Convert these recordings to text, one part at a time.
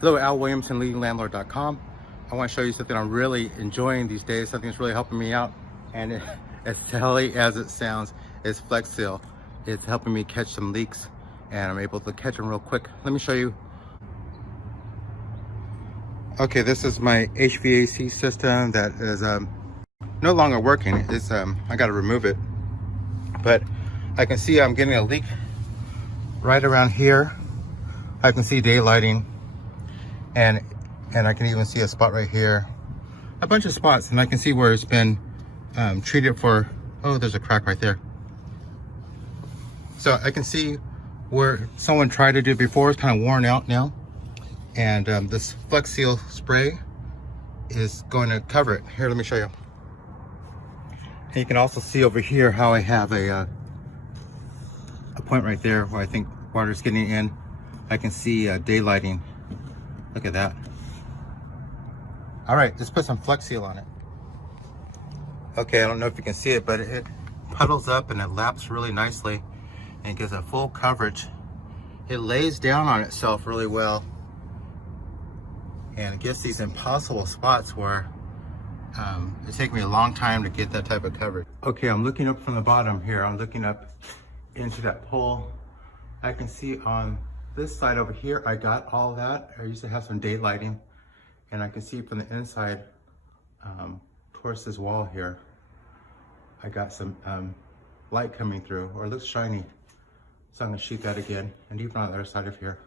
Hello, Al Williamson, Landlord.com. I want to show you something I'm really enjoying these days, something that's really helping me out, and as silly as it sounds, is Flex Seal. It's helping me catch some leaks, and I'm able to catch them real quick. Let me show you. Okay, this is my HVAC system that is no longer working. It's I got to remove it, but I can see I'm getting a leak right around here. I can see daylighting. And I can even see a spot right here, a bunch of spots, and I can see where it's been treated for. Oh, there's a crack right there. So I can see where someone tried to do it before. It's kind of worn out now, and this Flex Seal spray is going to cover it. Here, let me show you. And you can also see over here how I have a point right there where I think water's getting in. I can see daylighting. Look at that. All right, let's put some Flex Seal on it. Okay, I don't know if you can see it, but it puddles up and it laps really nicely and gives a full coverage. It lays down on itself really well, and it gives these impossible spots where it's taken me a long time to get that type of coverage. Okay, I'm looking up from the bottom here. I'm looking up into that pole. I can see on this side over here, I got all that. I used to have some daylighting, and I can see from the inside towards this wall here, I got some light coming through, or it looks shiny. So I'm gonna shoot that again, and even on the other side of here,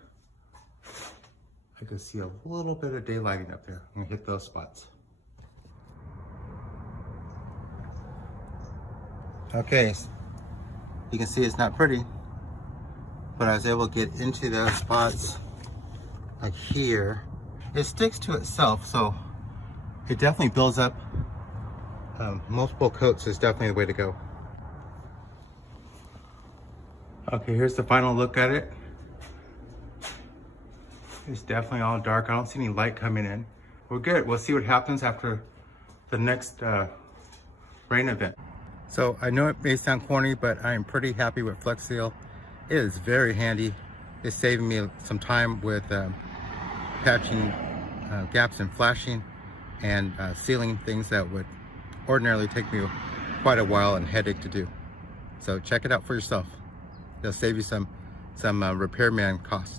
I can see a little bit of daylighting up there. I'm gonna hit those spots. Okay, you can see it's not pretty, but I was able to get into those spots like here. It sticks to itself, so it definitely builds up. Multiple coats is definitely the way to go. Okay, here's the final look at it. It's definitely all dark. I don't see any light coming in. We're good. We'll see what happens after the next rain event. So I know it may sound corny, but I am pretty happy with Flex Seal. It is very handy. It's saving me some time with patching gaps and flashing and sealing things that would ordinarily take me quite a while and headache to do. So check it out for yourself. It'll save you some repairman costs.